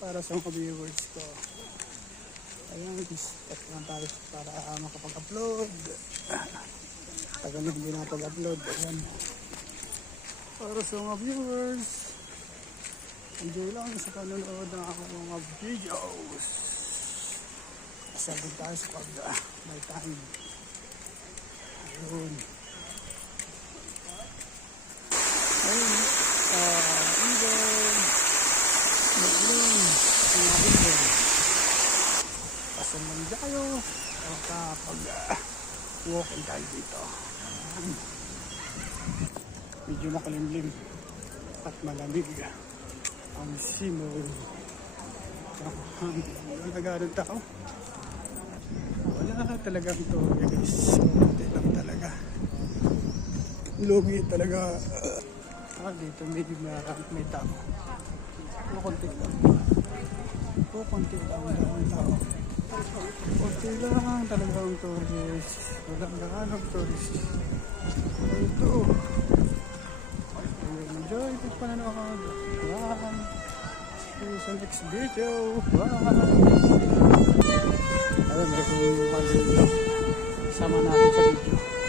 para sa mga viewers ko. Ayan, start lang tayo para makapag-upload. Tagal na hindi nakapag-upload. Ayan. Para sa mga viewers, enjoy lang sa panonood ng aking mga videos. Sabi tayo sa pag may time. Ayun. Ayun. Ibon. Mag-inom. Ibon. Pasan lang tayo. Kapag-walking tayo dito. Medyo makalimlim at malamig ang simoy. Wala nagaroon tao. Wala talagang to guys. Kunti lang talaga. Lugi talaga. Dito may tao. Kunti lang. Kunti lang ang tao. Kunti lang talagang tourist. Walang gaanong tourist. Ito. Enjoy the panonood. See you sa next video. Ayun, ito yung sama natin sa video.